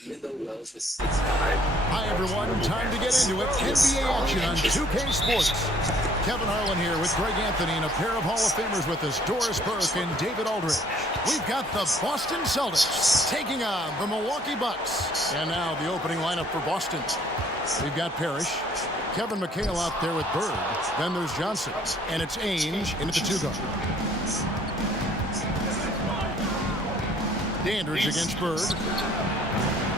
Hi, everyone. Time to get into it. NBA action on 2K Sports. Kevin Harlan here with Greg Anthony and a pair of Hall of Famers with us, Doris Burke and David Aldridge. We've got the Boston Celtics taking on the Milwaukee Bucks. And now the opening lineup for Boston. We've got Parrish, Kevin McHale out there with Bird. Then there's Johnson, and it's Ainge into the two-guard. Dandridge against Bird.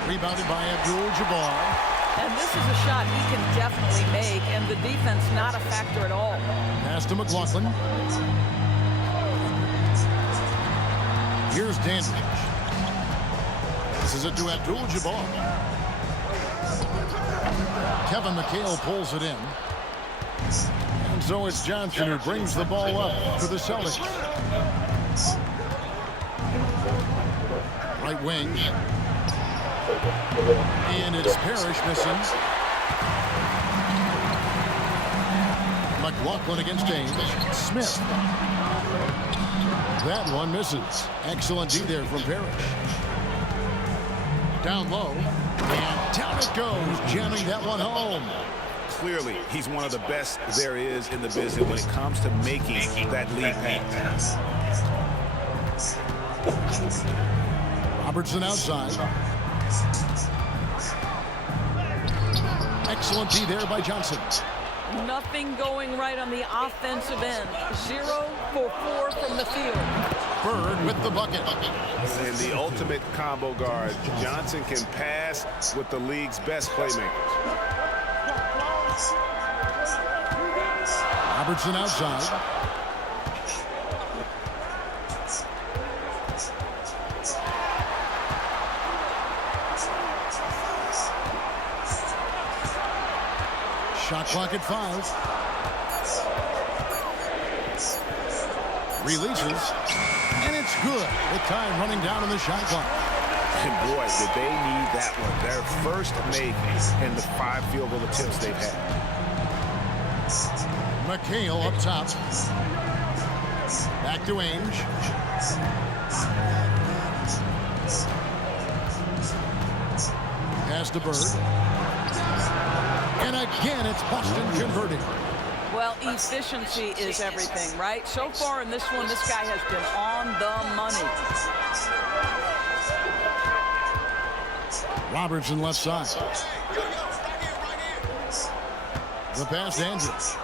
Rebounded by Abdul-Jabbar. And this is a shot he can definitely make, and the defense not a factor at all. Pass to McLaughlin. Here's Dandridge. This is it to Abdul-Jabbar. Kevin McHale pulls it in. And so it's Johnson who brings the ball up for the Celtics. Right wing. And it's Parrish missing. McLaughlin against Ainge. Smith. That one misses. Excellent D there from Parrish. Down low. And down it goes, jamming that one home. Clearly, he's one of the best there is in the business when it comes to making that lead pass. Robertson outside. Excellent D there by Johnson. Nothing going right on the offensive end. 0 for 4 from the field. Bird with the bucket. And the ultimate combo guard. Johnson can pass with the league's best playmakers. Robertson outside. Shot clock at 5. Releases. And it's good with time running down on the shot clock. And boy, did they need that one. Their first make in the 5 field goal attempts they've had. McHale up top. Back to Ainge. Pass to Bird. And again, it's Boston converting. Well, efficiency is everything, right? So far in this one, this guy has been on the money. Robertson left side. The pass to Andrews.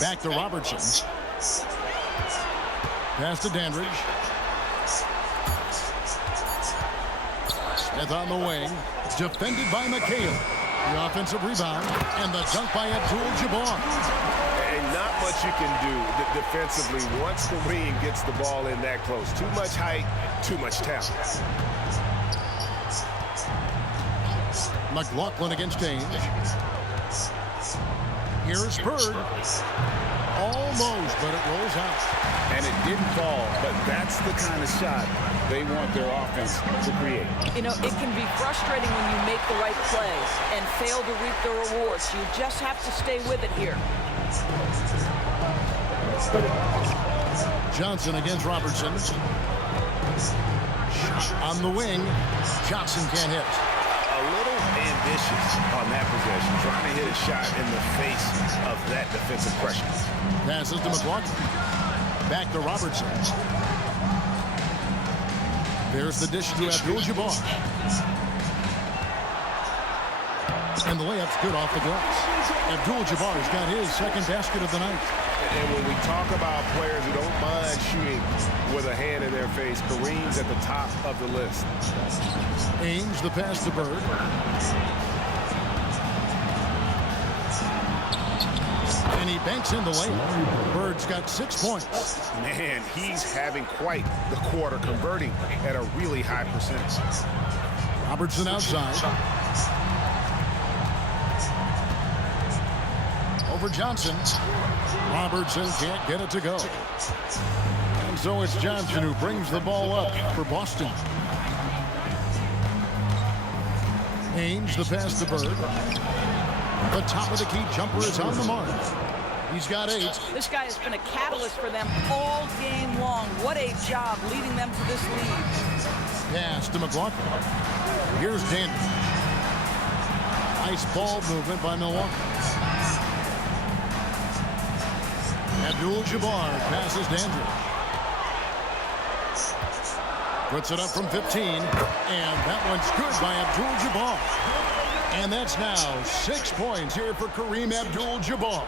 Back to Robertson. Pass to Dandridge. Smith on the wing. Defended by McHale. The offensive rebound. And the dunk by Abdul-Jabbar. And not much you can do defensively once the wing gets the ball in that close. Too much height, too much talent. McLaughlin against Ainge. Here's Bird. Almost, but it rolls out. And it didn't fall, but that's the kind of shot they want their offense to create. You know, it can be frustrating when you make the right play and fail to reap the rewards. You just have to stay with it here. Johnson against Robertson. On the wing. Johnson can't hit. A little ambitious on that possession, trying to hit a shot in the face of that defensive pressure. Passes to McLaughlin. Back to Robertson. There's the dish to Abdul-Jabbar. And the layup's good off the glass. Abdul-Jabbar's got his second basket of the night. And when we talk about players who don't mind shooting with a hand in their face, Kareem's at the top of the list. Ainge, the pass to Bird. And he banks in the lane. Bird's got 6 points. Man, he's having quite the quarter, converting at a really high percentage. Robertson outside. Over Johnson. Robertson can't get it to go. And so it's Johnson who brings the ball up for Boston. Ainge, the pass to Bird. The top of the key jumper is on the mark. He's got 8. This guy has been a catalyst for them all game long. What a job leading them to this lead. Pass to McLaughlin. Here's Dandridge. Nice ball movement by Milwaukee. Abdul-Jabbar passes Dandridge. Puts it up from 15, and that one's good by Abdul-Jabbar. And that's now 6 points here for Kareem Abdul-Jabbar.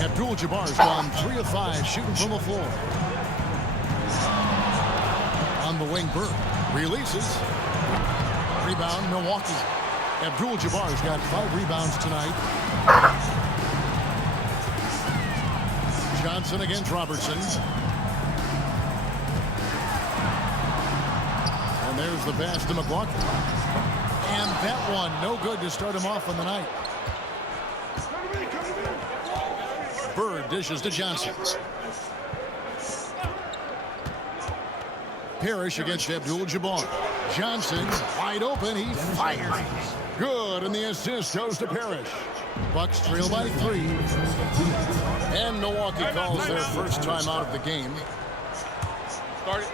Abdul-Jabbar's gone 3 of 5 shooting from the floor. On the wing, Burke releases. Rebound, Milwaukee. Abdul-Jabbar's got 5 rebounds tonight. Johnson against Robertson. And there's the pass to McLaughlin. And that one, no good to start him off on the night. Bird dishes to Johnson. Parrish against Abdul-Jabbar. Johnson, wide open, he fires. Good, and the assist goes to Parrish. Bucks trail by 3. And Milwaukee calls their first time out of the game. Start it.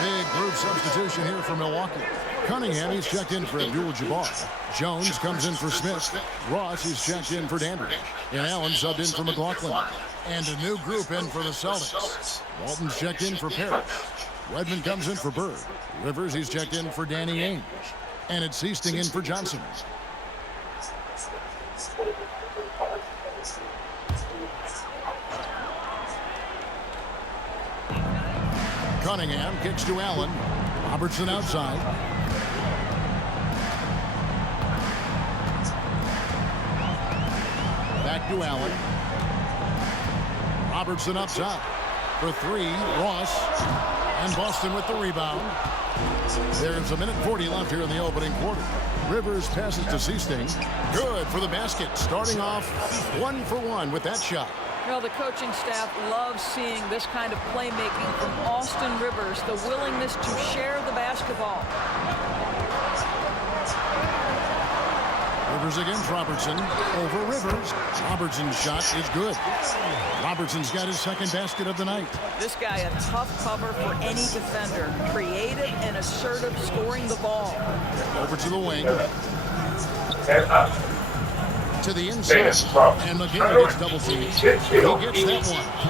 Big group substitution here for Milwaukee. Cunningham, he's checked in for Abdul-Jabbar. Jones comes in for Smith. Ross, he's checked in for Dandridge. And Allen subbed in for McLaughlin. And a new group in for the Celtics. Walton's checked in for Parrish. Redmond comes in for Bird. Rivers, he's checked in for Danny Ainge. And it's Seasting in for Johnson. Cunningham kicks to Allen. Robertson outside. Back to Allen. Robertson up top. For 3, Ross. And Boston with the rebound. There's 1:40 left here in the opening quarter. Rivers passes to Seasting. Good for the basket. Starting off 1 for 1 with that shot. Well, the coaching staff loves seeing this kind of playmaking from Austin Rivers, the willingness to share the basketball. Rivers against Robertson. Over Rivers. Robertson's shot is good. Robertson's got his second basket of the night. This guy a tough cover for any defender. Creative and assertive scoring the ball. Over to the wing. To the inside. And McGinn gets double teamed. He gets that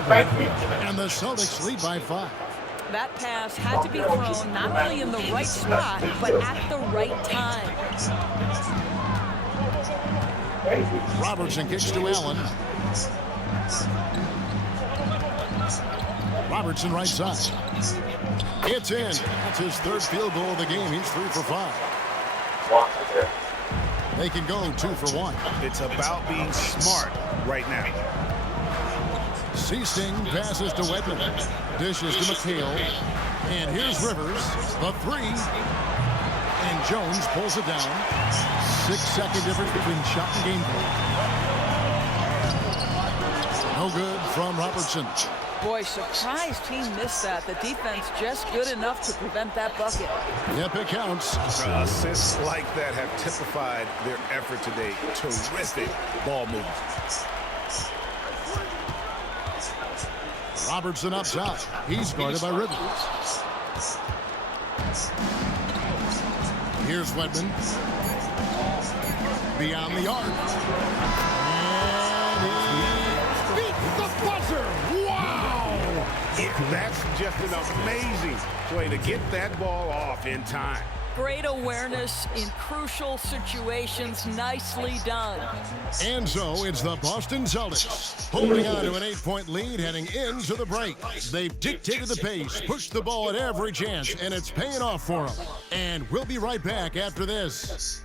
one. And the Celtics lead by 5. That pass had to be thrown not only in the right spot, but at the right time. Robertson kicks to Allen. Robertson right side. It's in. That's his 3rd field goal of the game. He's 3 for 5. They can go 2 for 1. It's about being smart right now. Seasting passes to Wedman. Dishes to McHale. And here's Rivers. The 3. And Jones pulls it down. 6-second difference between shot and game point. No good from Robertson. Boy, surprised he missed that. The defense just good enough to prevent that bucket. Yep, it counts. Assists like that have typified their effort today. Terrific ball movement. Robertson up top. He's guarded by Rivers. Here's Wedman. Beyond the arc. And he beats the buzzer. Wow! Yeah, that's just an amazing play to get that ball off in time. Great awareness in crucial situations. Nicely done. And so it's the Boston Celtics holding on to an 8-point lead heading into the break. They've dictated the pace, pushed the ball at every chance, and it's paying off for them. And we'll be right back after this.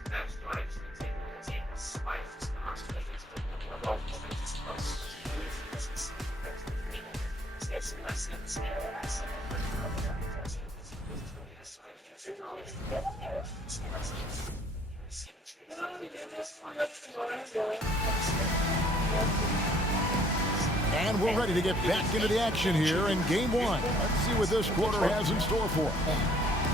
And we're ready to get back into the action here in Game 1. Let's see what this quarter has in store for us.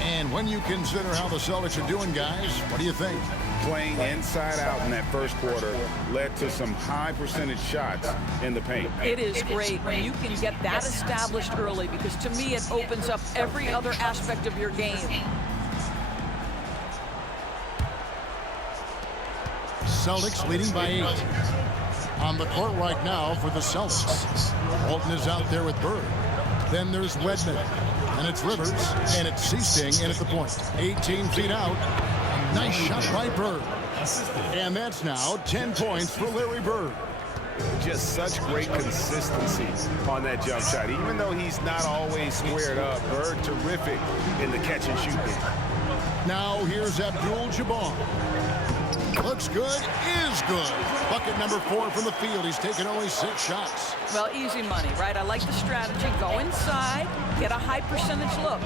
And when you consider how the Celtics are doing, guys, what do you think? Playing inside out in that first quarter led to some high percentage shots in the paint. It is great when you can get that established early, because to me it opens up every other aspect of your game. Celtics leading by 8. On the court right now for the Celtics. Walton is out there with Bird. Then there's Wedman. And it's Rivers. And it's Seasting in at the point. 18 feet out. A nice shot by Bird. And that's now 10 points for Larry Bird. Just such great consistency on that jump shot. Even though he's not always squared up, Bird terrific in the catch and shoot game. Now here's Abdul-Jabbar. Looks good, is good. Bucket number 4 from the field. He's taken only 6 shots. Well, easy money, right? I like the strategy. Go inside, get a high percentage look.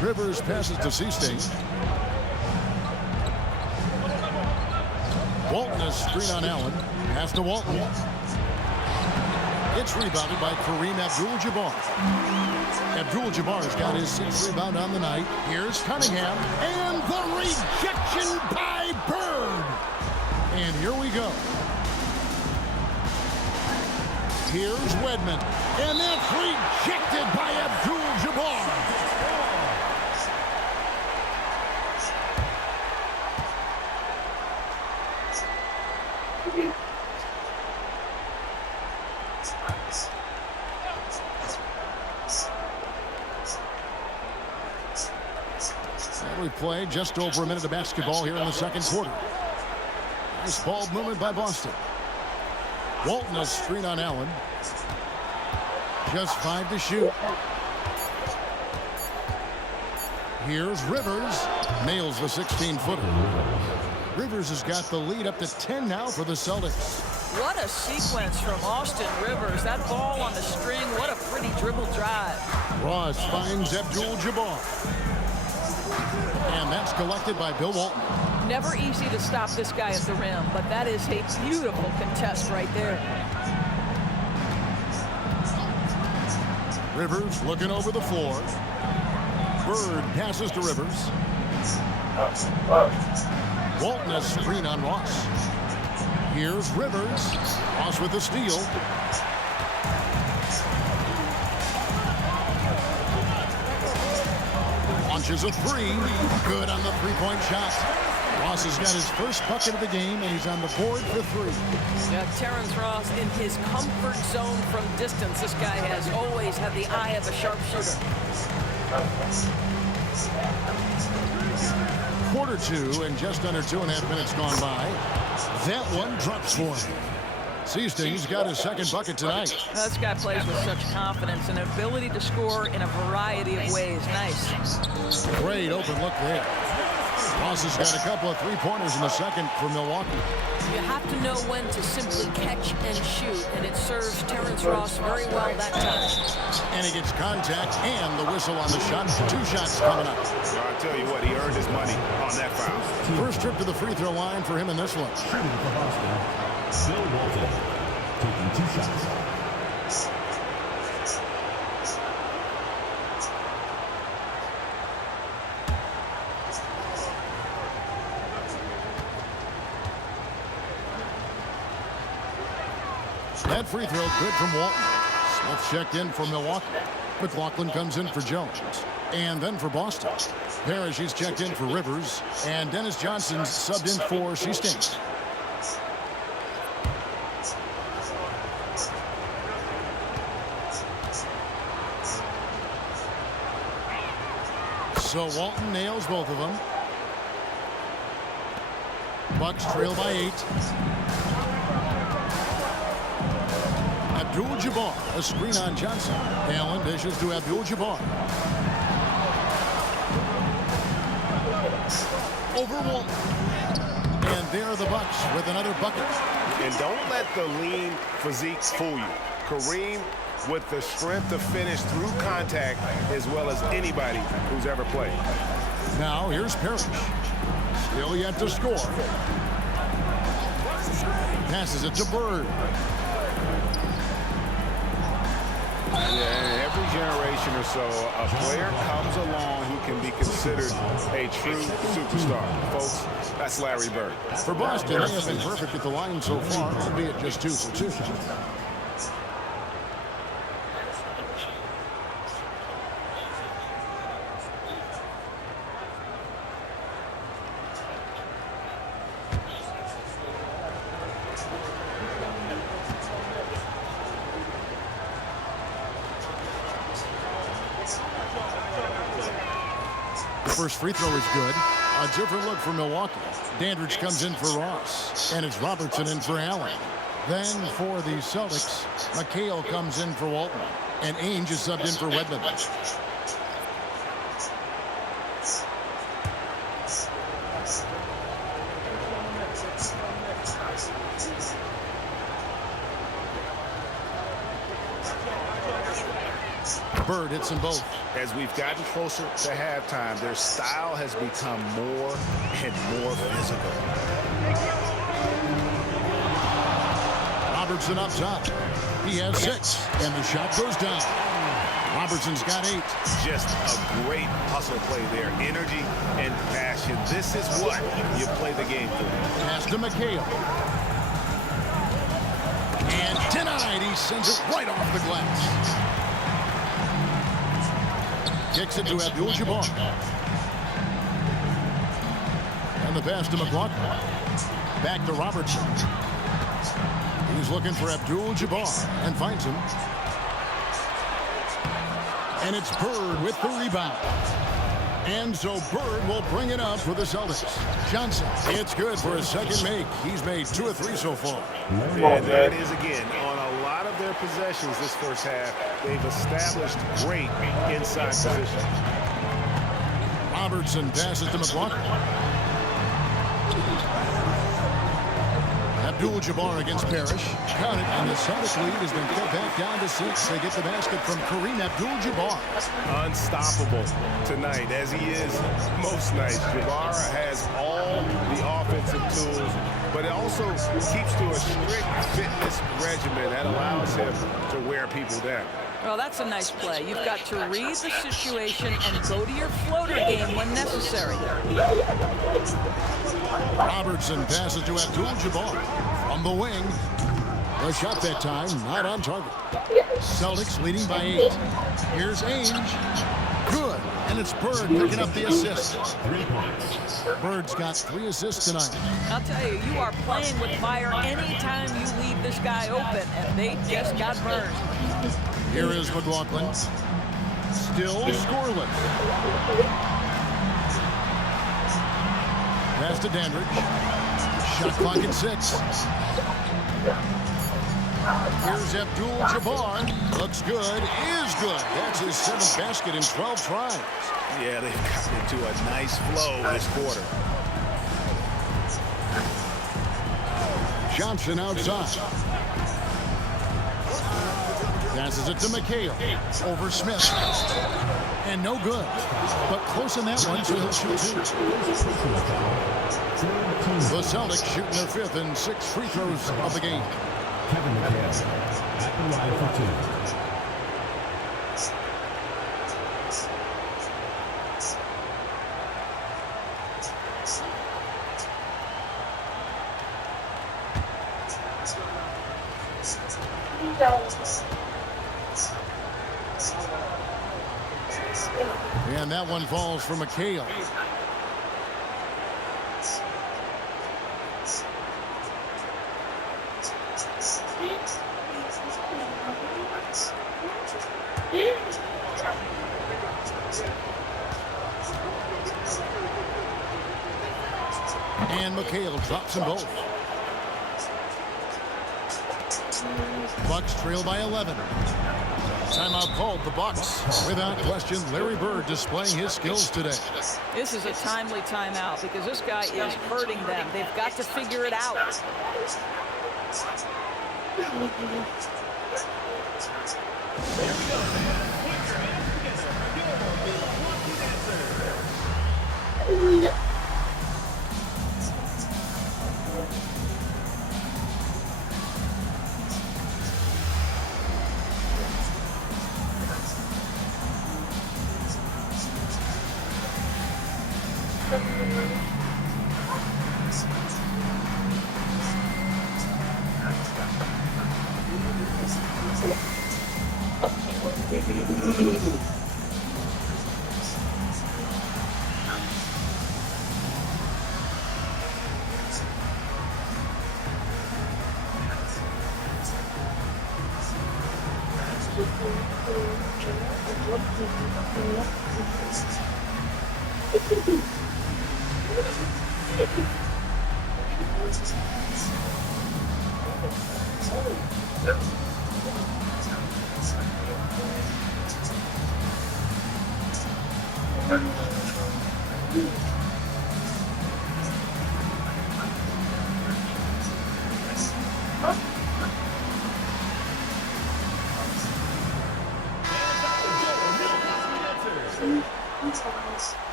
Rivers passes to Seasting. Walton is screen on Allen. Pass to Walton. It's rebounded by Kareem Abdul-Jabbar. Abdul-Jabbar's got his 6th rebound on the night. Here's Cunningham. And the rejection by Bird. And here we go. Here's Wedman. And that's rejected by Abdul-Jabbar. We play just over a minute of basketball here in the second quarter. Nice ball movement by Boston. Walton a screen on Allen. Just 5 to shoot. Here's Rivers. Nails the 16-footer. Rivers has got the lead up to 10 now for the Celtics. What a sequence from Austin Rivers. That ball on the string, what a pretty dribble drive. Ross finds Abdul-Jabbar. And that's collected by Bill Walton. Never easy to stop this guy at the rim, but that is a beautiful contest right there. Rivers looking over the floor. Bird passes to Rivers. Walton a screen on Ross. Here's Rivers. Ross with the steal. Launches a 3. Good on the three-point shot. Ross has got his first bucket of the game, and he's on the board for 3. Yeah, Terrence Ross in his comfort zone from distance. This guy has always had the eye of a sharpshooter. Quarter 2, and just under 2.5 minutes gone by. That one drops for him. Seasting's got his second bucket tonight. This guy plays with such confidence and ability to score in a variety of ways. Nice. Great open look there. Ross has got a couple of three-pointers in the second for Milwaukee. You have to know when to simply catch and shoot, and it serves Terrence Ross very well that time. And he gets contact and the whistle on the shot. 2 shots coming up. Well, I'll tell you what, he earned his money on that foul. First trip to the free throw line for him in this one. Bill Walton taking 2 shots. That free throw good from Walton. Smith checked in for Milwaukee. McLaughlin comes in for Jones. And then for Boston, Parrish, he's checked in for Rivers. And Dennis Johnson's subbed in for Sheesting. So Walton nails both of them. Bucks trail by 8. Abdul-Jabbar, a screen on Johnson. Allen dishes to Abdul-Jabbar. Over Walton. And there are the Bucks with another bucket. And don't let the lean physique fool you. Kareem with the strength to finish through contact as well as anybody who's ever played. Now here's Parrish. Still yet to score. Passes it to Bird. Yeah, every generation or so, a player comes along who can be considered a true superstar. Folks, that's Larry Bird. For Boston, they have been perfect at the line so far, albeit just 2 for 2. First free throw is good. A different look for Milwaukee. Dandridge comes in for Ross. And it's Robertson in for Allen. Then for the Celtics, McHale comes in for Walton. And Ainge is subbed in for Wedman. Bird hits them both. As we've gotten closer to halftime, their style has become more and more physical. Robertson up top. He has 6, and the shot goes down. Robertson's got 8. Just a great hustle play there. Energy and passion. This is what you play the game for. Pass to McHale. And denied. He sends it right off the glass. Kicks it to Abdul-Jabbar. And the pass to McLaughlin. Back to Robertson. He's looking for Abdul-Jabbar and finds him. And it's Bird with the rebound. And so Bird will bring it up for the Celtics. Johnson, it's good for his second make. He's made 2 or 3 so far. And there it is again. On a lot of their possessions this first half, they've established great inside position. Robertson passes to McLaughlin. Abdul-Jabbar against Parrish. Count it, and the Celtics lead has been cut back down to 6. They get the basket from Kareem Abdul-Jabbar. Unstoppable tonight, as he is most nights. Jabbar has all the offensive tools, but it also keeps to a strict fitness regimen that allows him to wear people down. Well, that's a nice play. You've got to read the situation and go to your floater game when necessary. Robertson passes to Abdul-Jabbar from the wing. The shot that time not on target. Celtics leading by 8. Here's Ainge. Good. And it's Bird picking up the assist. 3 points. Bird's got 3 assists tonight. I'll tell you, you are playing with fire anytime you leave this guy open, and they just got burned. Here is McLaughlin. Still scoreless. Pass to Dandridge. Shot clock at 6. Here's Abdul-Jabbar. Looks good. Is good. That's his 7th basket in 12 tries. Yeah, they've gotten into a nice flow this quarter. Johnson outside. Passes it to McHale. Over Smith. And no good. But close in that one, so he'll shoot 2. The Celtics shooting their 5th and 6th free throws of the game. Kevin McHale at the line for 2. And that one falls for McHale. And McHale drops them both. Bucks trail by 11. Timeout called the Bucks. Without question, Larry Bird displaying his skills today. This is a timely timeout because this guy is hurting them. They've got to figure it out.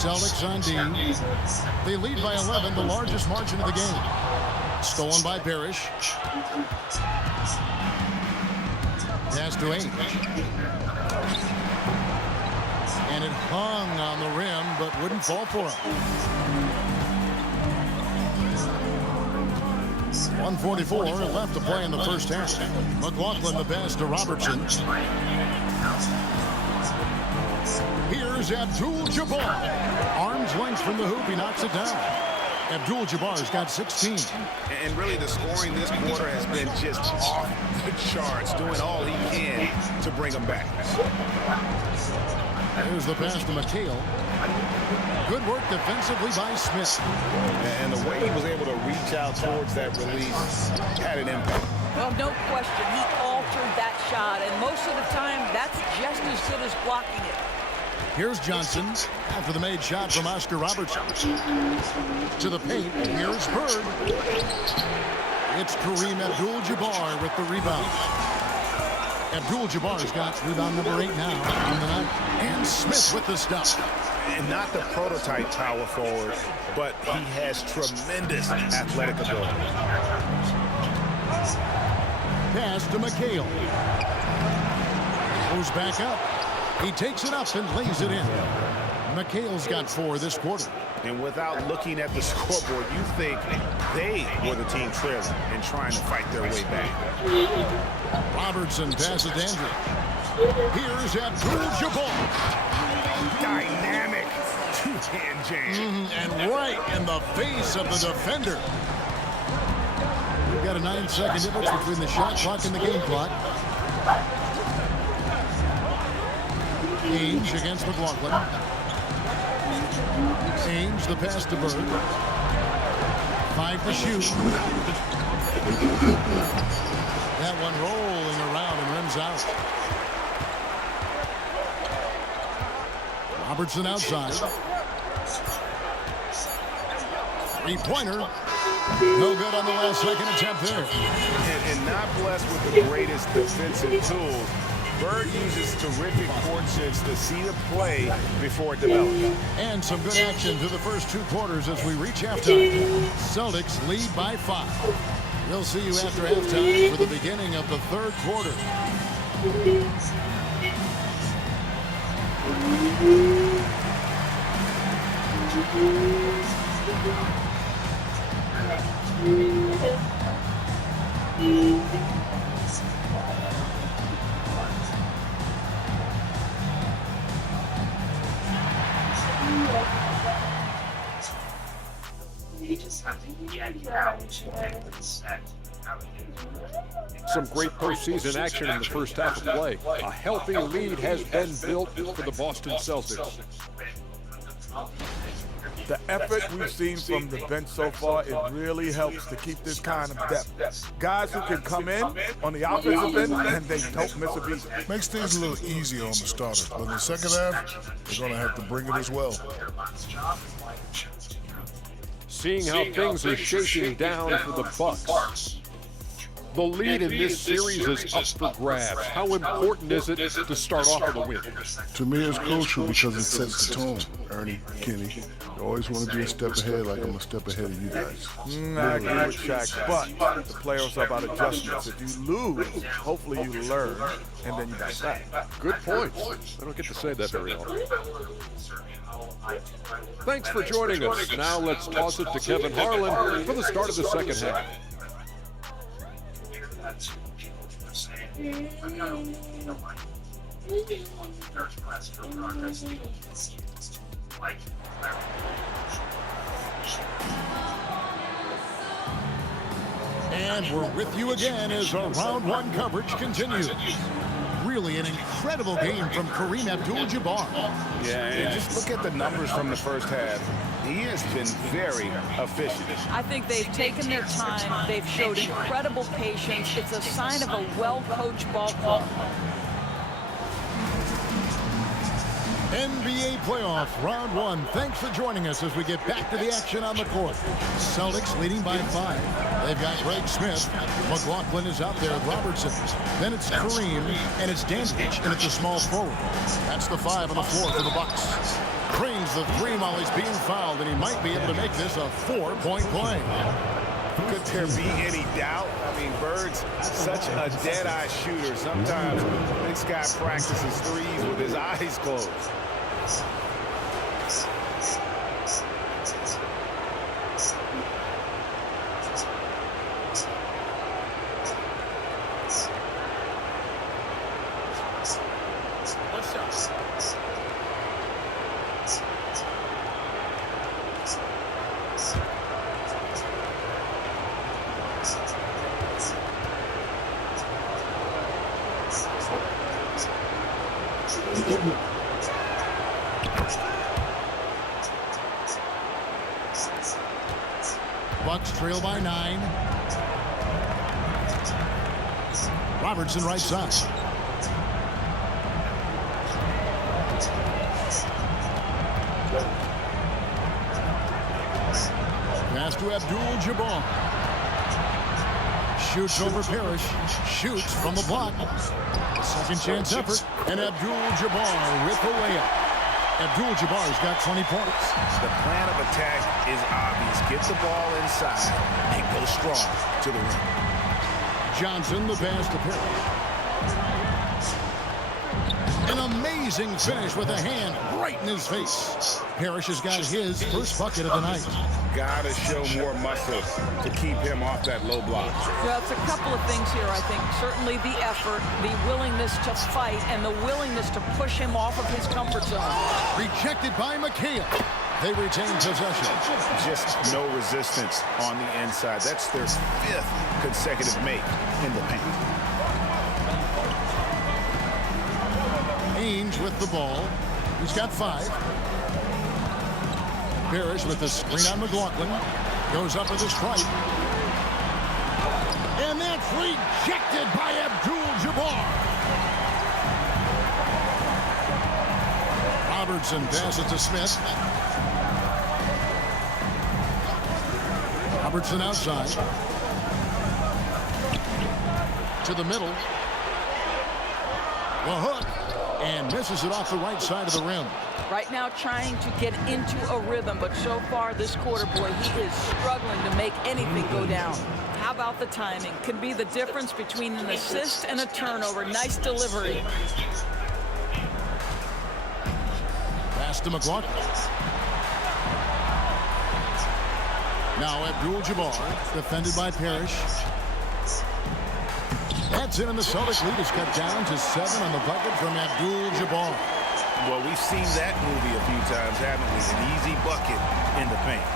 Celtics on D. They lead by 11, the largest margin of the game. Stolen by Parrish. Pass to Ainge. And it hung on the rim, but wouldn't fall for him. 1:44 left to play in the first half. McLaughlin the pass to Robertson. Here's Abdul-Jabbar. Arms length from the hoop. He knocks it down. Abdul-Jabbar's got 16. And really the scoring this quarter has been just off the charts, doing all he can to bring them back. There's the pass to McHale. Good work defensively by Smith. And the way he was able to reach out towards that release had an impact. Well, no question. He altered that shot, and most of the time, that's just as good as blocking it. Here's Johnson after the made shot from Oscar Robertson. To the paint. Here's Bird. It's Kareem Abdul-Jabbar with the rebound. Abdul-Jabbar's got rebound number 8 now on the night. And Smith with the stop. And not the prototype power forward, but he has tremendous athletic ability. Pass to McHale. Goes back up. He takes it up and lays it in. McHale's got 4 this quarter. And without looking at the scoreboard, you think they were the team trailing and trying to fight their way back. Robertson passes to Andrew. Here's Abdul-Jabbar. Dynamic two-hand jam. And right in the face of the defender. We've got a 9-second difference between the shot clock and the game clock. Ainge against McLaughlin. Ainge, the pass to Bird. 5 to shoot. That one rolling around and rims out. Robertson outside. Three-pointer. No good on the last second attempt there. And not blessed with the greatest defensive tools. Bird uses terrific court sense to see the play before it develops. And some good action through the first 2 quarters as we reach halftime. Celtics lead by 5. We'll see you after halftime for the beginning of the 3rd quarter. Some great postseason action in the first half of play. A healthy lead has been built for the Boston Celtics. The effort we've seen from the bench so far, it really helps to keep this kind of depth. Guys who can come in on the offensive end and they don't miss a beat. Makes things a little easier on the starters, but in the second half, they're going to have to bring it as well. Seeing how things are shaking down for the Bucks. The lead in this series is up for grabs. How important is it to start off with a win? To me, it's crucial because it sets the tone. Ernie, Kenny, you always want to be a step ahead, like I'm a step ahead of you guys. I agree with Shaq, but the playoffs are about adjustments. If you lose, hopefully you learn, and then you bounce back. Good points. I don't get to say that very often. Thanks for joining us. Now let's toss it to Kevin Harlan for the start of the second half. And we're with you again as our round 1 coverage continues. Really an incredible game from Kareem Abdul-Jabbar. Yeah, and just look at the numbers from the first half. He has been very efficient. I think they've taken their time. They've showed incredible patience. It's a sign of a well-coached ball club. NBA playoff round 1. Thanks for joining us as we get back to the action on the court. Celtics leading by 5. They've got Greg Smith. McLaughlin is out there with Robertson. Then it's Kareem, and it's Dandridge, and it's a small forward. That's the 5 on the floor for the Bucks. Cranes the 3 while he's being fouled, and he might be able to make this a 4-point play. Could there be any doubt? I mean, Bird's such a dead-eye shooter. Sometimes this guy practices threes with his eyes closed. Bucks trail by 9. Robertson right side. Pass to Abdul-Jabbar. Shoots over Parrish. Shoots from the block. Second chance effort. And Abdul-Jabbar with the layup. Abdul-Jabbar's got 20 points. The plan of attack is obvious. Get the ball inside and go strong to the rim. Johnson, the pass to Parrish. An amazing finish with a hand right in his face. Parrish has got his first bucket of the night. Gotta show more muscle to keep him off that low block. Well, it's a couple of things here, I think. Certainly the effort, the willingness to fight, and the willingness to push him off of his comfort zone. Rejected by McHale. They retain possession. Just no resistance on the inside. That's their 5th consecutive make in the paint. Ainge with the ball. He's got 5. Parrish with the screen on McLaughlin. Goes up with a strike. And that's rejected by Abdul-Jabbar. Robertson passes to Smith. Robertson outside. To the middle. The hook, and misses it off the right side of the rim. Right now trying to get into a rhythm, but so far this quarter, boy, he is struggling to make anything go down. How about the timing? Can be the difference between an assist and a turnover. Nice delivery. Pass to McLaughlin. Now Abdul-Jabbar, defended by Parrish. That's in, and the Celtics lead is cut down to 7 on the bucket from Abdul-Jabbar. Well, we've seen that movie a few times, haven't we? An easy bucket in the paint.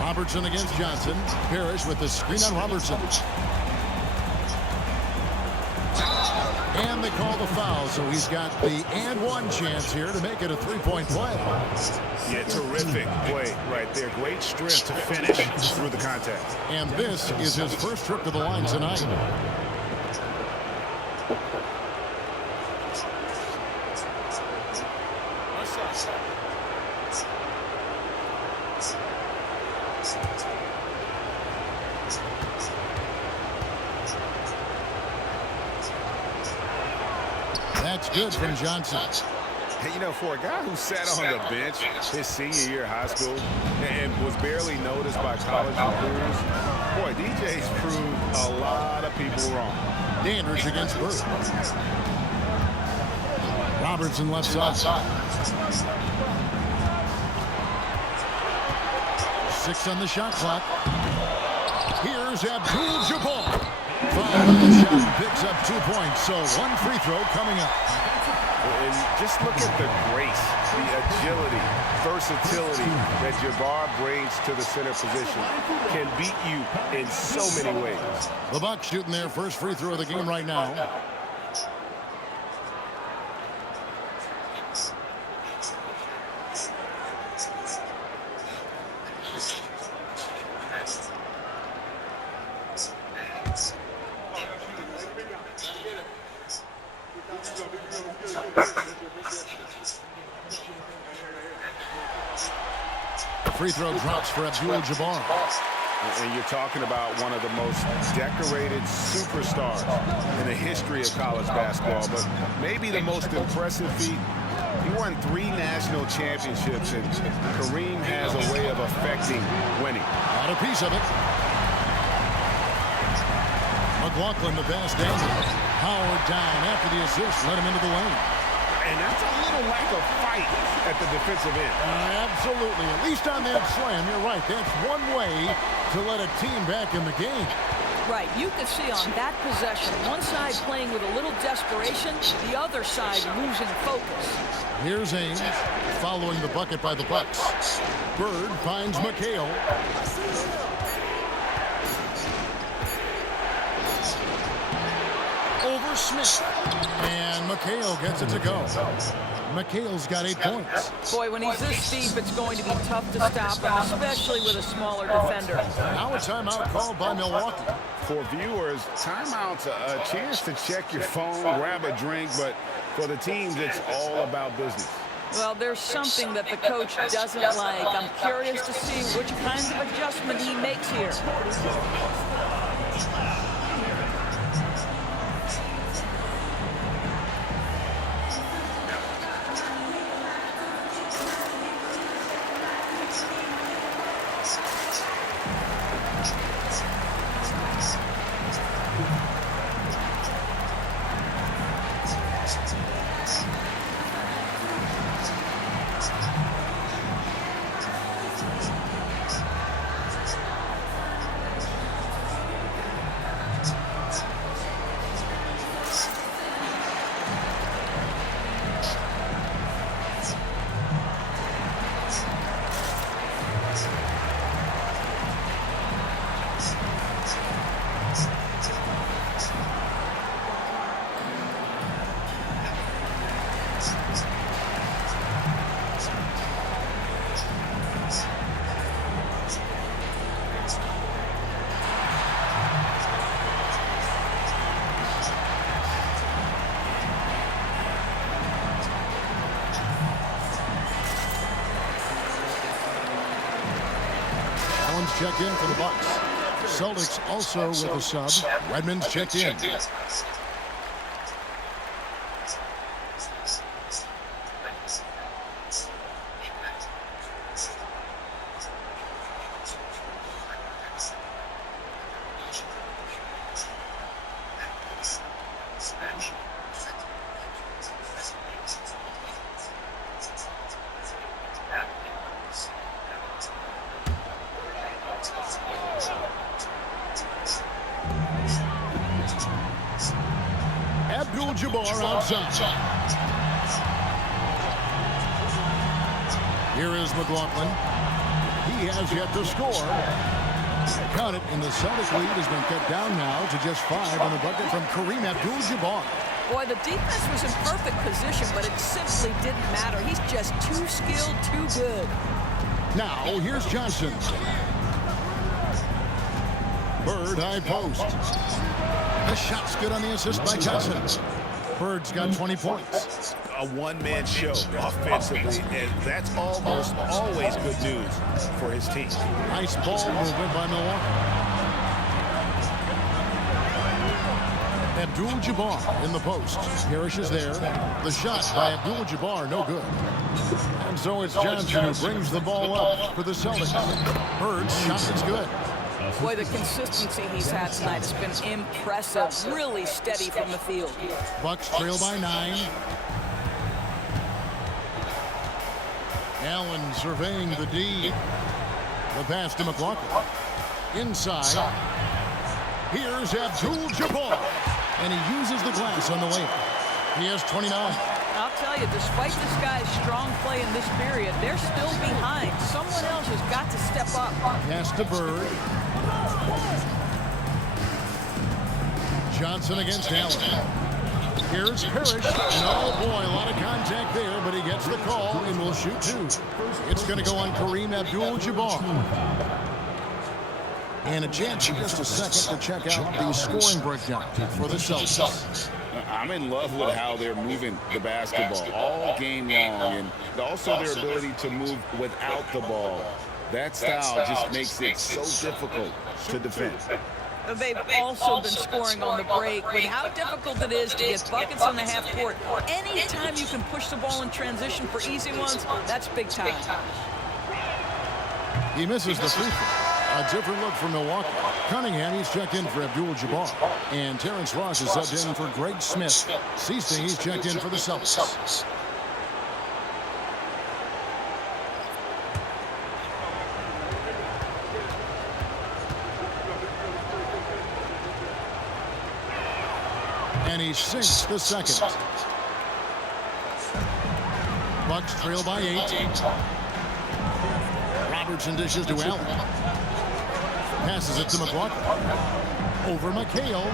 Robertson against Johnson. Parrish with the screen on Robertson. And they call the foul, so he's got the and one chance here to make it a three-point play. Yeah, terrific play right there. Great strength to finish through the contact. And this is his first trip to the line tonight. That's good from Johnson. Hey, you know, for a guy who sat on the bench his senior year of high school and was barely noticed by college recruiters, boy, DJ's proved a lot of people wrong. Dandridge against Bird. Robertson left side. 6 on the shot clock. Here's Abdul-Jabbar. Foul on the shot, picks up 2 points, so 1 free throw coming up. And just look at the grace, the agility, versatility that Jabbar brings to the center position. Can beat you in so many ways. The Bucks shooting their first free throw of the game right now. Free throw drops for Abdul-Jabbar. And you're talking about one of the most decorated superstars in the history of college basketball, but maybe the most impressive feat. He won 3 national championships, and Kareem has a way of affecting winning. Got a piece of it. McLaughlin the pass down. Howard down after the assist, let him into the lane. And that's a little lack of fight at the defensive end. Absolutely. At least on that slam, you're right. That's one way to let a team back in the game. Right. You could see on that possession, one side playing with a little desperation, the other side losing focus. Here's Ames following the bucket by the Bucks. Bird finds McHale. Over Smith. And McHale gets it to go. McHale's got 8 points. Boy, when he's this deep, it's going to be tough to stop him, especially with a smaller defender. Now a timeout called by Milwaukee. For viewers, timeout's a chance to check your phone, grab a drink, but for the teams, it's all about business. Well, there's something that the coach doesn't like. I'm curious to see which kinds of adjustment he makes here. Check in for the Bucks. Celtics also with a sub. Redmond's checked in. Abdul-Jabbar outside. Here is McLaughlin. He has yet to score. Count it, and the Celtics lead has been cut down now to just 5 on the bucket from Kareem Abdul-Jabbar. Boy, the defense was in perfect position, but it simply didn't matter. He's just too skilled, too good. Now, here's Johnson. Bird, high post. The shot's good on the assist by Johnson. Bird's got 20 points. A one-man show offensively, and that's almost always good news for his team. Nice ball movement by Milwaukee. Abdul-Jabbar in the post. Parrish is there. The shot by Abdul-Jabbar, no good. And so it's Johnson who brings the ball up for the Celtics. Bird's shot is good. Boy, the consistency he's had tonight has been impressive. Really steady from the field. Bucks trail by 9. Allen surveying the D. The pass to McLaughlin. Inside. Here's Abdul-Jabbar. And he uses the glass on the way. He has 29. I'll tell you, despite this guy's strong play in this period, they're still behind. Someone else has got to step up. Pass to Bird. Johnson against Allen. Here's Parrish. And oh boy, a lot of contact there, but he gets the call and will shoot 2. It's going to go on Kareem Abdul-Jabbar. And a chance in just a second to check out the scoring breakdown for the Celtics. I'm in love with how they're moving the basketball all game long, and also their ability to move without the ball. That style just makes it so difficult to defend. They've also been scoring on the break. With how difficult it is to get buckets on the half court, anytime you can push the ball in transition for easy ones, that's big time. He misses the free throw. A different look for Milwaukee. Cunningham, he's checked in for Abdul-Jabbar. And Terrence Ross is subbed in for Greg Smith. Ceasing, he's checked in for the Celtics. And he sinks the second. Bucks trail by 8. Robertson dishes to Allen. Passes it to McLaughlin. Over McHale.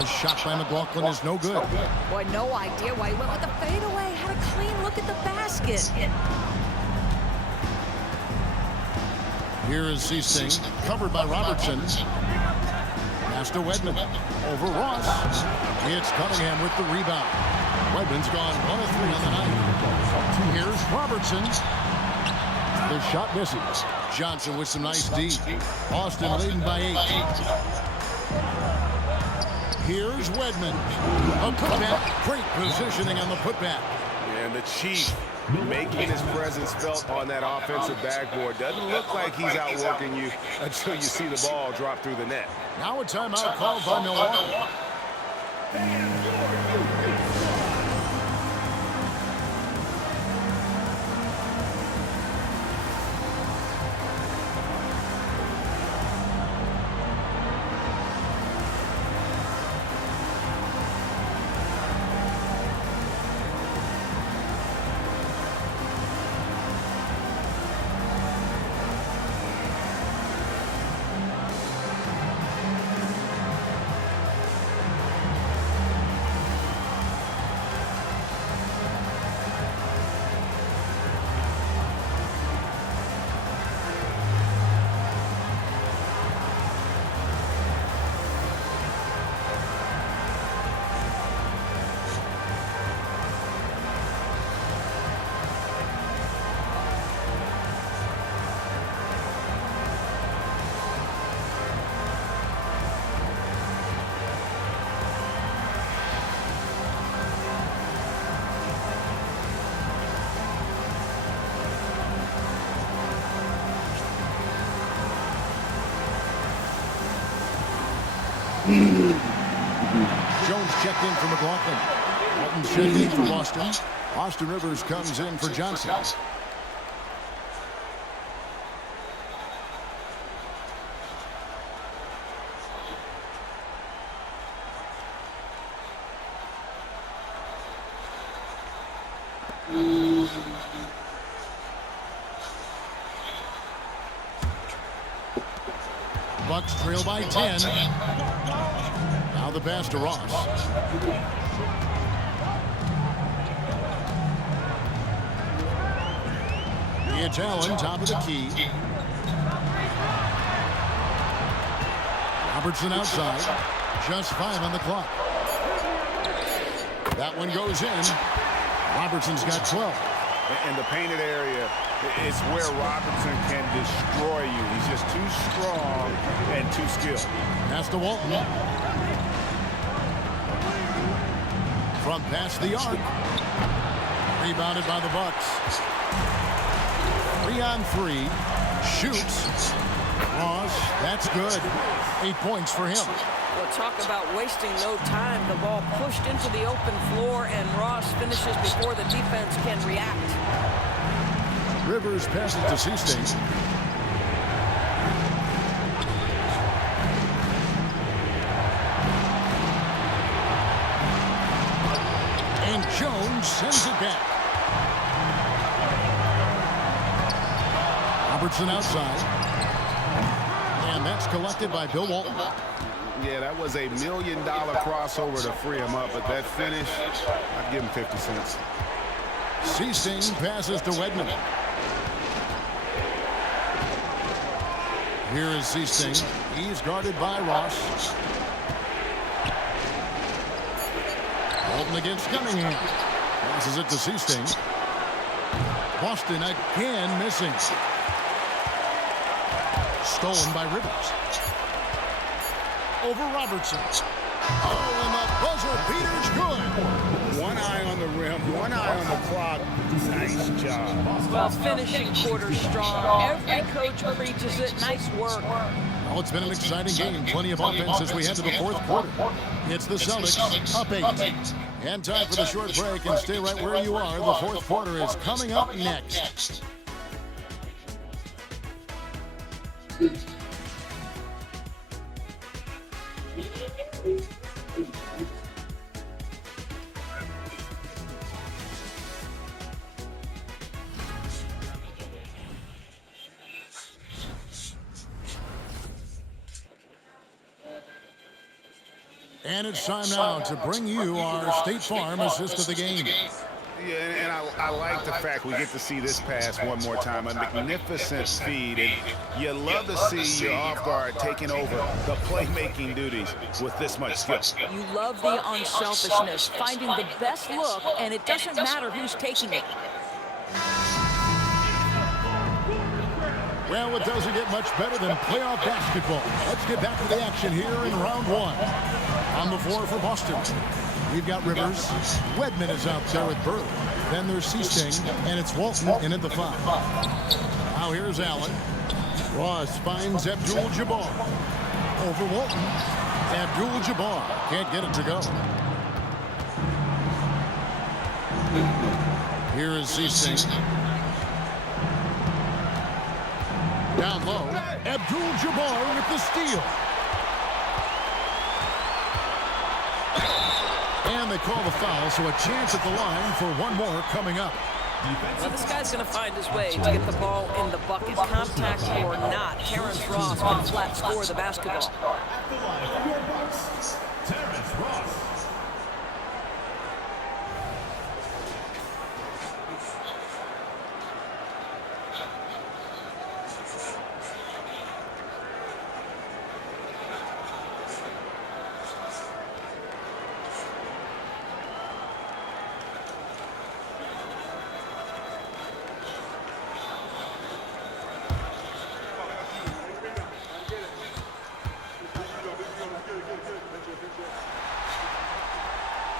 The shot by McLaughlin is no good. Boy, no idea why he went with the fadeaway. Had a clean look at the basket. Here is Ceasing, covered by Robertson. Pass to Wedman. Over Ross. It's Cunningham with the rebound. Wedman's gone 1 of 3 on the night. Here's Robertson. The shot misses. Johnson with some nice D. Austin leading by 8. Here's Wedman. A putback. Great positioning on the putback. And the Chief making his presence felt on that offensive backboard. Doesn't look like he's outworking you until you see the ball drop through the net. Now a timeout called by Milwaukee. Jones checked in for McLaughlin. Walton checked in for Boston. Austin Rivers comes in for Johnson. Bucks trail by 10. Now the pass to Ross. It's Allen, top of the key. Robertson outside. Just 5 on the clock. That one goes in. Robertson's got 12. In the painted area is where Robertson can destroy you. He's just too strong and too skilled. Pass to Walton. From past the arc. Rebounded by the Bucks. 3-on-3. Shoots. Ross, that's good. 8 points for him. Well, talk about wasting no time. The ball pushed into the open floor, and Ross finishes before the defense can react. Rivers passes to Seasting. And Jones sends it back. Robertson outside. And that's collected by Bill Walton. Yeah, that was $1 million crossover to free him up, but that finish, I'd give him 50 cents. Seasting passes to Wedman. Here is Seasting. He's guarded by Ross. Walton against Cunningham. Passes it to Seasting. Boston again missing. Stolen by Rivers. Over Robertson. Oh, and the buzzer beater's good. One eye on the rim, one eye on the clock. Nice job. Well, finishing quarter strong. Every coach preaches it. Nice work. Well, it's been an exciting game. Plenty of offense as we head to the fourth quarter. It's the Celtics up 8. And time for the short break, and stay right where you are. The fourth quarter is coming up next. And it's time now to bring you our State Farm assist of the game. Yeah, and I like the fact we get to see this pass one more time. A magnificent feed, and you love to see your off guard taking over the playmaking duties with this much skill. You love the unselfishness, finding the best look, and it doesn't matter who's taking it. Well, it doesn't get much better than playoff basketball. Let's get back to the action here in round 1. On the floor for Boston, we've got Rivers. Wedman is out there with Bird. Then there's Seasting, and it's Walton in at the 5. Now here's Allen. Ross finds Abdul-Jabbar. Over Walton. Abdul-Jabbar can't get it to go. Here is Seasting. Down low, Abdul-Jabbar with the steal. And they call the foul, so a chance at the line for one more coming up. Well, this guy's going to find his way to get the ball in the bucket. Contact or not, Terrence Ross can flat score the basketball. At the line for your Bucks, Terrence Ross.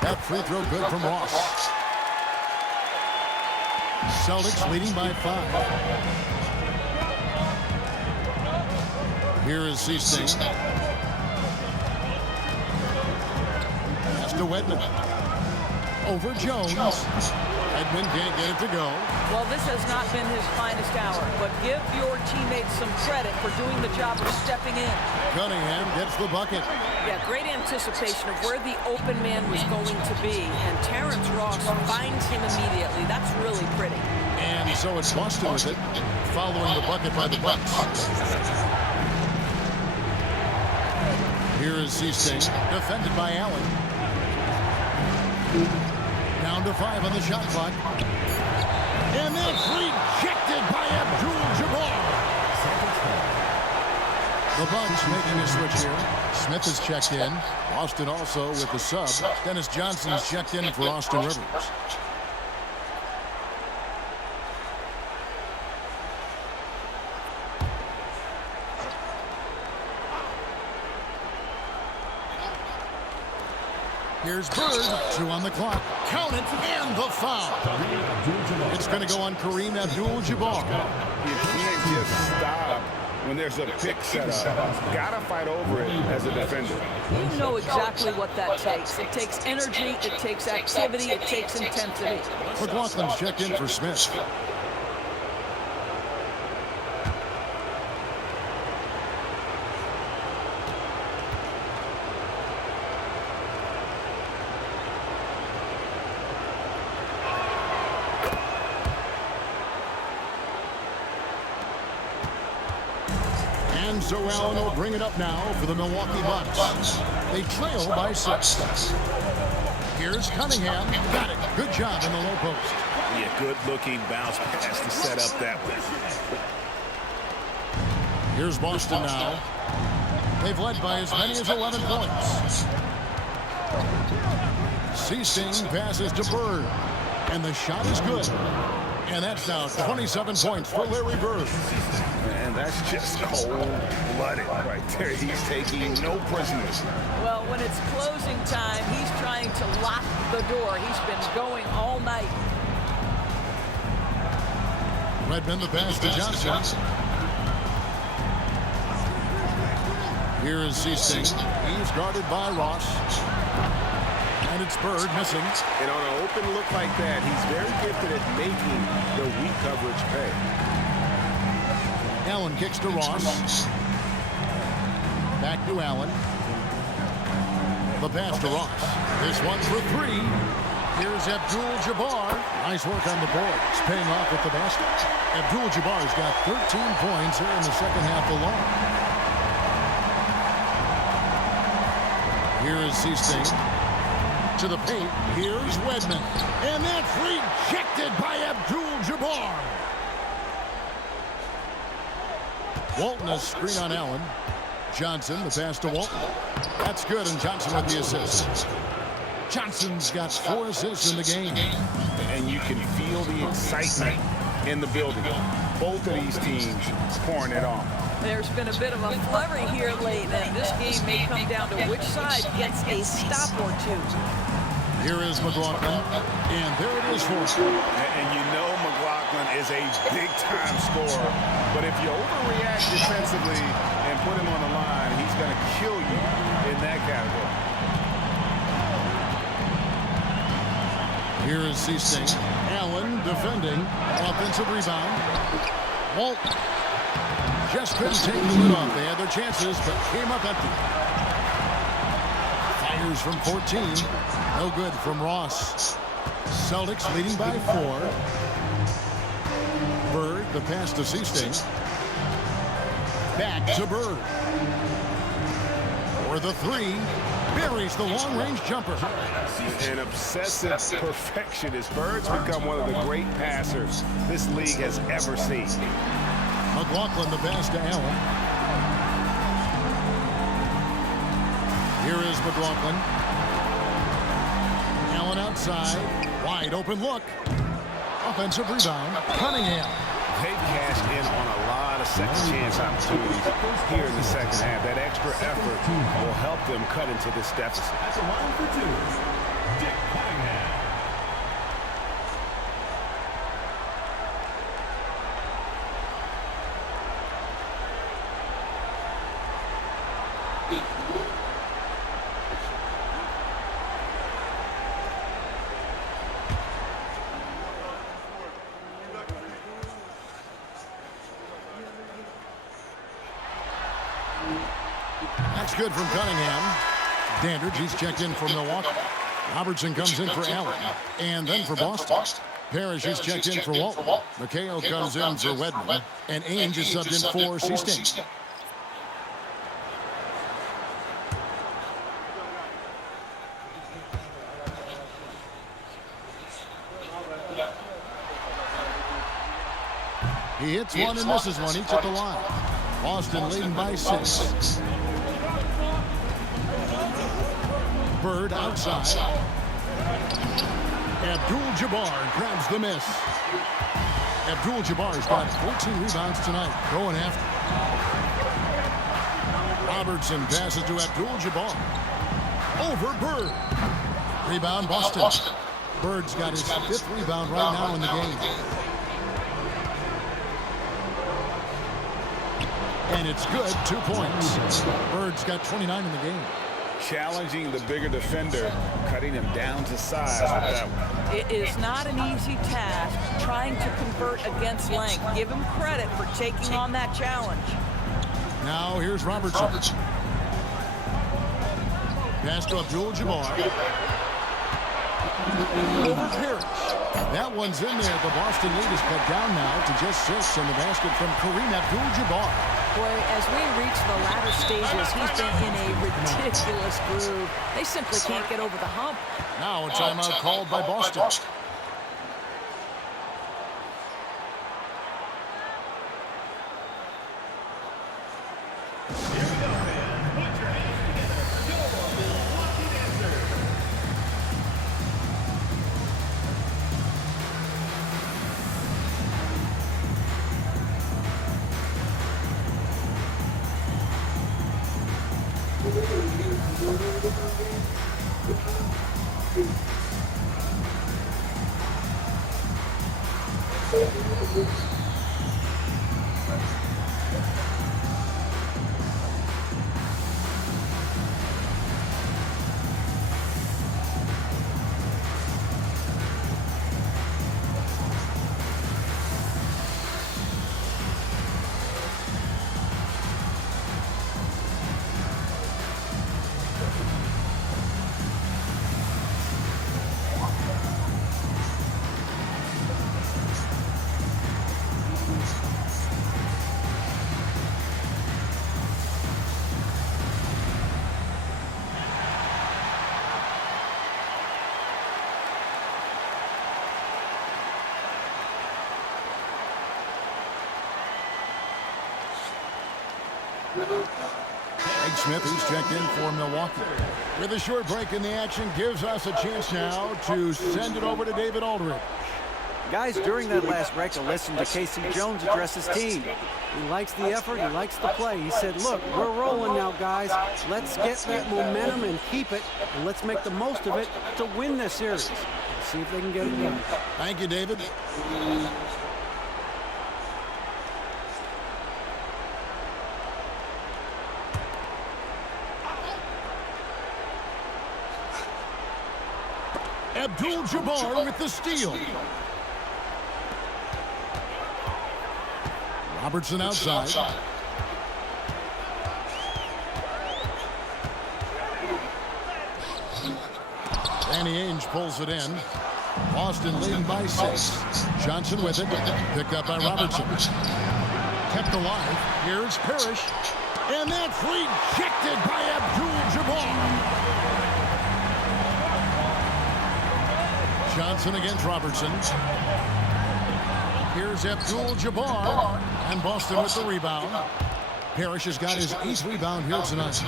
That free throw good from Ross. Celtics leading by 5. Here is Seasting. Wedman. Over Jones. Edmond can't get it to go. Well, this has not been his finest hour, but give your teammates some credit for doing the job of stepping in. Cunningham gets the bucket. Yeah, great anticipation of where the open man was going to be, and Terrence Ross finds him immediately. That's really pretty. And so it's Boston with it, following the bucket by the Bucks. Here is Ceasing, defended by Allen. Down to 5 on the shot clock. And that's rejected by Abdul-Jabbar. The Bucks making a switch here. Smith is checked in. Austin also with the sub. Dennis Johnson's checked in for Austin Rivers. Here's Bird, 2 on the clock. Count it, and the foul. It's going to go on Kareem Abdul-Jabbar. You can't just stop when there's a pick set up. Gotta fight over it as a defender. You know exactly what that takes. It takes energy, it takes activity, it takes intensity. McLaughlin's checked in for Smith. And so Allen will bring it up now for the Milwaukee Bucks. They trail by 6. Here's Cunningham. Got it. Good job in the low post. Yeah, good-looking bounce pass to set up that one. Here's Boston now. They've led by as many as 11 points. Ceasing passes to Bird. And the shot is good. And that's now 27 points for Larry Bird. And that's just cold-blooded right there. He's taking no prisoners. Well, when it's closing time, he's trying to lock the door. He's been going all night. Redmond the pass to Johnson. Here is Ceasing. He's guarded by Ross. And it's Bird missing. And on an open look like that, he's very gifted at making the weak coverage pay. Allen kicks to Ross. Back to Allen. The pass to Ross. This one for 3. Here's Abdul-Jabbar. Nice work on the boards. Paying off with the basket. Abdul-Jabbar's got 13 points here in the second half alone. Here is Ceasing. To the paint. Here's Wedman. And that's rejected by Abdul-Jabbar. Walton a screen on Allen. Johnson, the pass to Walton. That's good, and Johnson with the assist. Johnson's got 4 assists in the game. And you can feel the excitement in the building. Both of these teams pouring it on. There's been a bit of a flurry here late, and this game may come down to which side gets a stop or 2. Here is McLaughlin, and there it is for him. And you know McLaughlin is a big-time scorer, but if you overreact defensively and put him on the line, he's going to kill you in that category. Here is Ceasing. Allen defending. Offensive rebound. Walton just couldn't take the lid off. They had their chances, but came up empty. Fires from 14. No good from Ross. Celtics leading by 4. Bird, the pass to Ceasing. Back to Bird. For the 3. Buries the long-range jumper. An obsessive perfectionist. Bird's become one of the great passers this league has ever seen. McLaughlin the pass to Allen. Here is McLaughlin. Allen outside. Wide open look. Offensive rebound. Cunningham. They've cashed in on a lot of second chance opportunities here in the second half. That extra effort will help them cut into this deficit. At the line for 2, Dick Cunningham. It's good from Cunningham. Dandridge, he's checked in for Milwaukee. Robertson comes in for Allen. And then for Boston. Parrish is checked in for Walton. McHale comes in for Wedman. And Ainge is subbed in for Seaston. He hits one and misses one, each at the line. Boston leading by 6. Bird outside. Abdul-Jabbar grabs the miss. Abdul-Jabbar's got 14 rebounds tonight, going after. Robertson passes to Abdul-Jabbar. Over Bird. Rebound Boston. Bird's got his 5th rebound right now in the game. And it's good, 2 points. Bird's got 29 in the game. Challenging the bigger defender, cutting him down to size with that one. It is not an easy task trying to convert against length. Give him credit for taking on that challenge. Now here's Robertson. Pass to Abdul-Jabbar. Over Parrish. That one's in there. The Boston lead is cut down now to just 6 in the basket from Kareem Abdul-Jabbar. Boy, as we reach the latter stages, he's been in a ridiculous groove. They simply can't get over the hump. Now a timeout called by Boston. Craig Smith, who's checked in for Milwaukee. With a short break in the action, gives us a chance now to send it over to David Aldridge. Guys, during that last break, I listened to Casey Jones address his team. He likes the effort. He likes the play. He said, look, we're rolling now, guys. Let's get that momentum and keep it, and let's make the most of it to win this series. Let's see if they can get it done. Thank you, David. Abdul-Jabbar with the steal. Robertson outside. Danny Ainge pulls it in. Boston leading by 6. Johnson with it. Picked up by Robertson. Kept alive. Here's Parrish. And that's rejected by Abdul-Jabbar. Johnson against Robertson. Here's Abdul-Jabbar. And Boston with the rebound. Parrish has got his 8th rebound here tonight.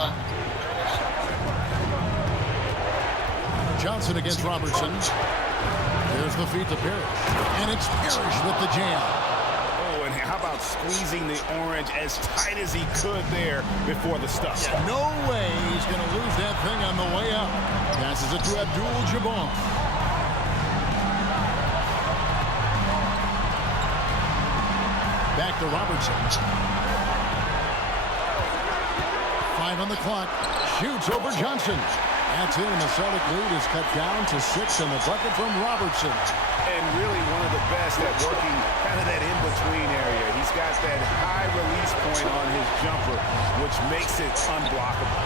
Johnson against Robertson. There's the feed to Parrish. And it's Parrish with the jam. Oh, and how about squeezing the orange as tight as he could there before the stuff? Yeah, no way he's going to lose that thing on the way up. Passes it to Abdul-Jabbar. Back to Robertson. 5 on the clock. Shoots over Johnson. That's it, and the Celtic lead is cut down to 6, and the bucket from Robertson. And really one of the best at working kind of that in-between area. He's got that high release point on his jumper, which makes it unblockable.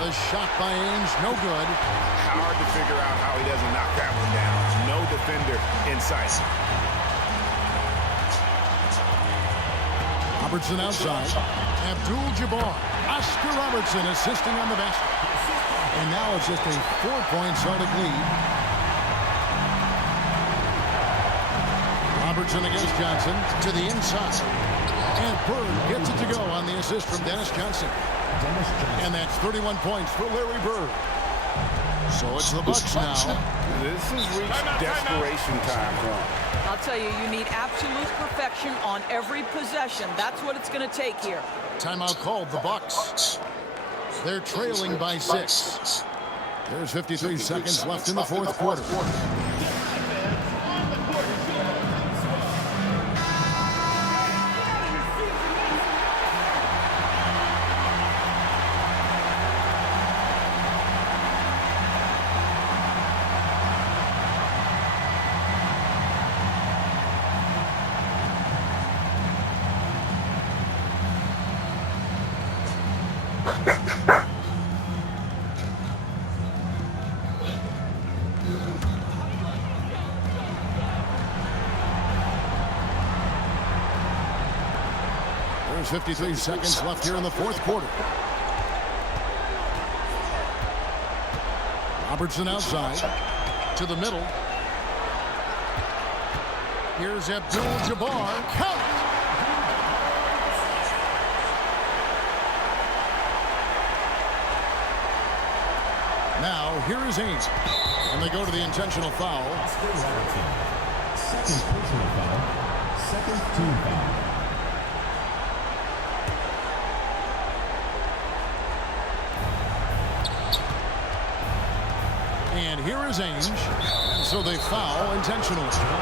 The shot by Ainge, no good. Hard to figure out how he doesn't knock that one down. No defender in sight. Robertson outside. Abdul-Jabbar. Oscar Robertson assisting on the basket. And now it's just a 4-point Celtic lead. Robertson against Johnson to the inside. And Bird gets it to go on the assist from Dennis Johnson. And that's 31 points for Larry Bird. So it's the Bucks now. This has reached desperation time for him. I'll tell you, you need absolute perfection on every possession. That's what it's going to take here. Timeout called, the Bucks. They're trailing by 6. There's 53 seconds left in the fourth quarter. There's 53 seconds left here in the fourth quarter. Robertson outside to the middle. Here's Abdul-Jabbar. Count! Now, here is Ainge. And they go to the intentional foul. Second personal foul. Second team foul. And here is Ainge. And so they foul intentionally. Second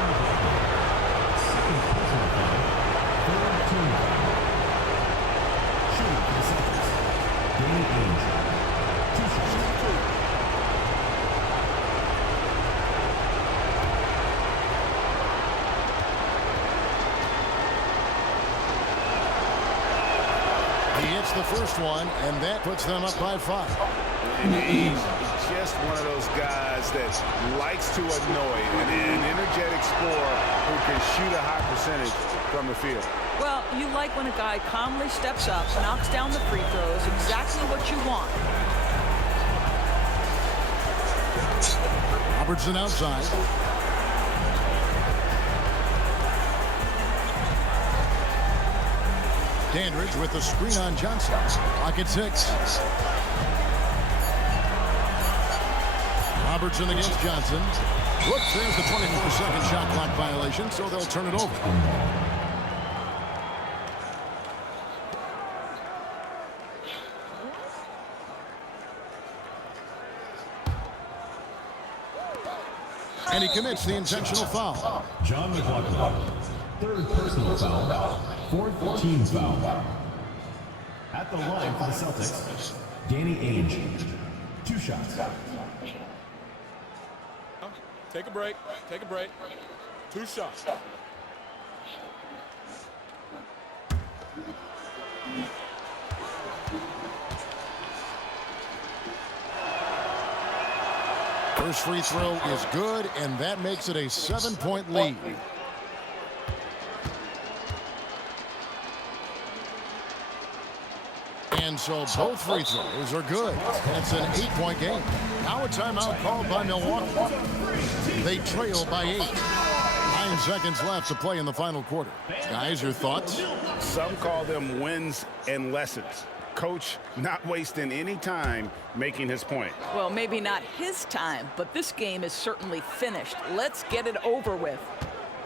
personal foul. Third team foul. Shooting for the Celtics. Danny Ainge. 2 shots. He hits the first one, and that puts them up by 5. He's just one of those guys that likes to annoy, an energetic scorer who can shoot a high percentage from the field. Well, you like when a guy calmly steps up, knocks down the free throws, exactly what you want. Robertson outside. Dandridge with the screen on Johnson. Pocket 6. Robertson against Johnson. Whoops, there's the 24-second shot clock violation, so they'll turn it over. And he commits the intentional foul. John McLaughlin. Third personal foul. Fourth team foul. At the line for the Celtics, Danny Ainge. 2 shots. Take a break. Take a break. 2 shots. First free throw is good, and that makes it a 7-point lead. And so both free throws are good. It's an 8-point game. Now a timeout called by Milwaukee. They trail by 8. 9 seconds left to play in the final quarter. Guys, your thoughts? Some call them wins and lessons. Coach not wasting any time making his point. Well, maybe not his time, but this game is certainly finished. Let's get it over with.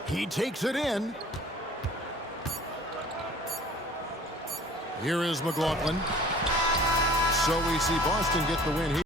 He takes it in. Here is McLaughlin. So we see Boston get the win here.